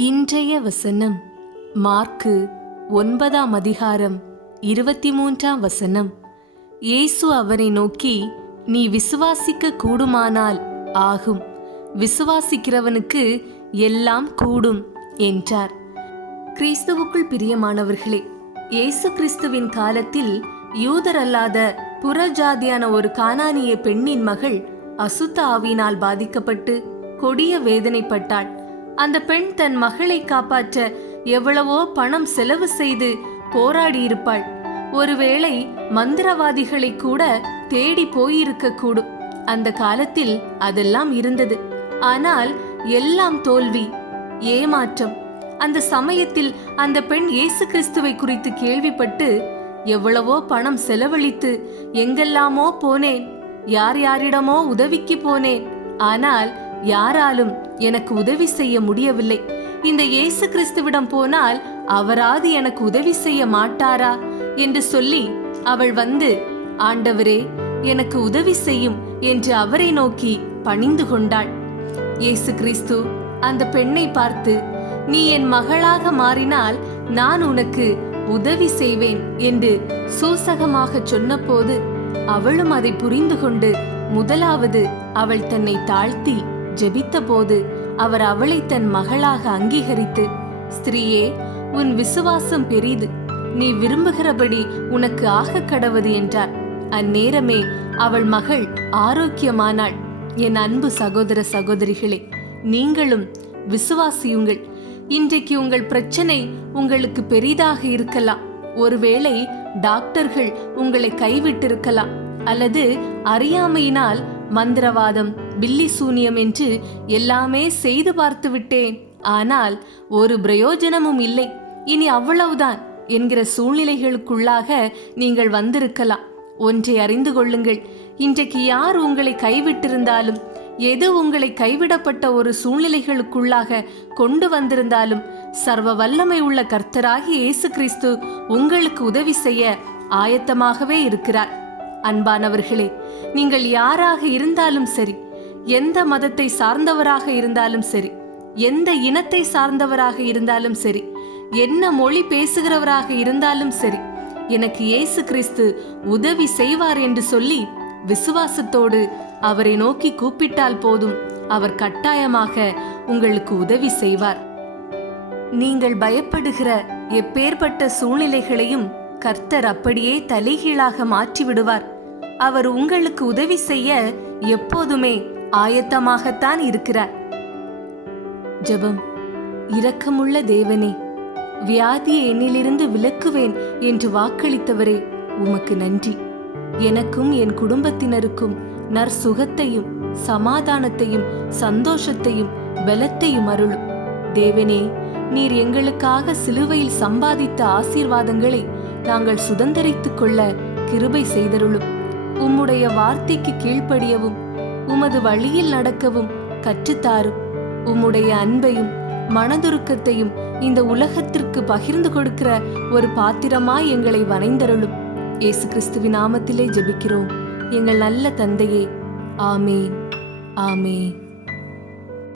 இன்றைய வசனம் மார்க்கு ஒன்பதாம் அதிகாரம் இருபத்தி மூன்றாம் வசனம். இயேசு அவரை நோக்கி நீ விசுவாசிக்க கூடுமானால் ஆகும். விசுவாசிக்கிறவனுக்கு எல்லாம் கூடும் என்றார். கிறிஸ்துவுக்குள் பிரியமானவர்களே இயேசு கிறிஸ்துவின் காலத்தில் யூதர் அல்லாத புறஜாதியான ஒரு கானானிய பெண்ணின் மகள் அசுத்த ஆவியினால் பாதிக்கப்பட்டு கொடிய வேதனைப்பட்டாள். அந்த பெண் தன் மகளை காப்பாற்ற எவ்வளவோ பணம் செலவு செய்து போராடி இருப்பாள் ஒருவேளை மந்திரவாதிகளை கூட தேடி போயிருக்க கூடும் அந்த காலத்தில் அதெல்லாம் இருந்தது. ஆனால் எல்லாம் தோல்வி ஏமாற்றம். அந்த சமயத்தில் அந்த பெண் இயேசு கிறிஸ்துவை குறித்து கேள்விப்பட்டு எவ்வளவோ பணம் செலவழித்து எங்கெல்லாமோ போனேன். யார் யாரிடமோ உதவிக்கு போனேன். ஆனால் யாராலும் எனக்கு உதவி செய்ய முடியவில்லை. இந்த இயேசு கிறிஸ்துவிடம் போனால் அவராது எனக்கு உதவி செய்ய மாட்டாரா? என்று சொல்லி அவள் வந்து ஆண்டவரே எனக்கு உதவி செய்யும் என்று அவரை நோக்கி பணிந்து கொண்டாள். இயேசு கிறிஸ்து அந்த பெண்ணை பார்த்து நீ என் மகளாக மாறினால் நான் உனக்கு உதவி செய்வேன் என்று சூசகமாக சொன்னபோது அவளும் அதை புரிந்து கொண்டு முதலாவது அவள் தன்னை தாழ்த்தி ஜெபித்தபோது அவர் அவளை தன் மகளாக அங்கீகரித்து ஸ்திரீயே உன் விசுவாசம் பெரிது. நீ விரும்புகிறபடி உனக்கு ஆக கடவது என்றார். அந்நேரமே அவள் மகள் ஆரோக்கியமானாள். என் அன்பு சகோதர சகோதரிகளே நீங்களும் விசுவாசியுங்கள். இன்றைக்கு உங்கள் பிரச்சனை உங்களுக்கு பெரிதாக இருக்கலாம். ஒருவேளை டாக்டர்கள் உங்களை கைவிட்டிருக்கலாம் அல்லது அறியாமையினால் மந்திரவாதம் பில்லி சூனியம் என்று எல்லாமே செய்து பார்த்து விட்டேன். ஆனால் ஒரு பிரயோஜனமும் இல்லை. இனி அவ்வளவுதான் என்கிற சூழ்நிலைகளுக்குள்ளாக நீங்கள் வந்திருக்கலாம். ஒன்றை அறிந்து கொள்ளுங்கள். இன்றைக்கு யார் உங்களை கைவிட்டிருந்தாலும் எது உங்களை கைவிடப்பட்ட ஒரு சூழ்நிலைகளுக்குள்ளாக கொண்டு வந்திருந்தாலும் சர்வ வல்லமை உள்ள கர்த்தராகி இயேசு கிறிஸ்து உங்களுக்கு உதவி செய்ய ஆயத்தமாகவே இருக்கிறார். அன்பானவர்களே நீங்கள் யாராக இருந்தாலும் சரி எந்த மதத்தை சார்ந்தவராக இருந்தாலும் சரி எந்த இனத்தை சார்ந்தவராக இருந்தாலும் சரி என்ன மொழி பேசுகிறவராக இருந்தாலும் சரி எனக்கு இயேசு கிறிஸ்து உதவி செய்வார் என்று சொல்லி விசுவாசத்தோடு அவரை நோக்கி கூப்பிட்டால் போதும் அவர் கட்டாயமாக உங்களுக்கு உதவி செய்வார். நீங்கள் பயப்படுகிற எப்பேற்பட்ட சூழ்நிலைகளையும் கர்த்தர் அப்படியே தலைகீழாக மாற்றி விடுவார் அவர் உங்களுக்கு உதவி செய்ய எப்போதுமே ஆயத்தமாகத்தான் இருக்கிறார். ஜெபம். இரக்கமுள்ள தேவனே வியாதியை என்னிலிருந்து விலக்குவேன் என்று வாக்களித்தவரே உமக்கு நன்றி. எனக்கும் என் குடும்பத்தினருக்கும் நற்சுகத்தையும் சமாதானத்தையும் சந்தோஷத்தையும் பலத்தையும் அருளும். தேவனே நீர் எங்களுக்காக சிலுவையில் சம்பாதித்த ஆசீர்வாதங்களை நாங்கள் சுதந்திரித்துக் கொள்ள கிருபை செய்தருளும். உம்முடைய வார்த்தைக்கு கீழ்ப்படியவும் உமது வழியில் நடக்கவும் கற்றுத்தாரும். உம்முடைய அன்பையும் மனதுருக்கத்தையும் இந்த உலகத்திற்கு பகிர்ந்து கொடுக்கிற ஒரு பாத்திரமாய் எங்களை வனைந்தருளும் இயேசு கிறிஸ்துவின் நாமத்திலே ஜெபிக்கிறோம். எங்கள் நல்ல தந்தையே ஆமே ஆமே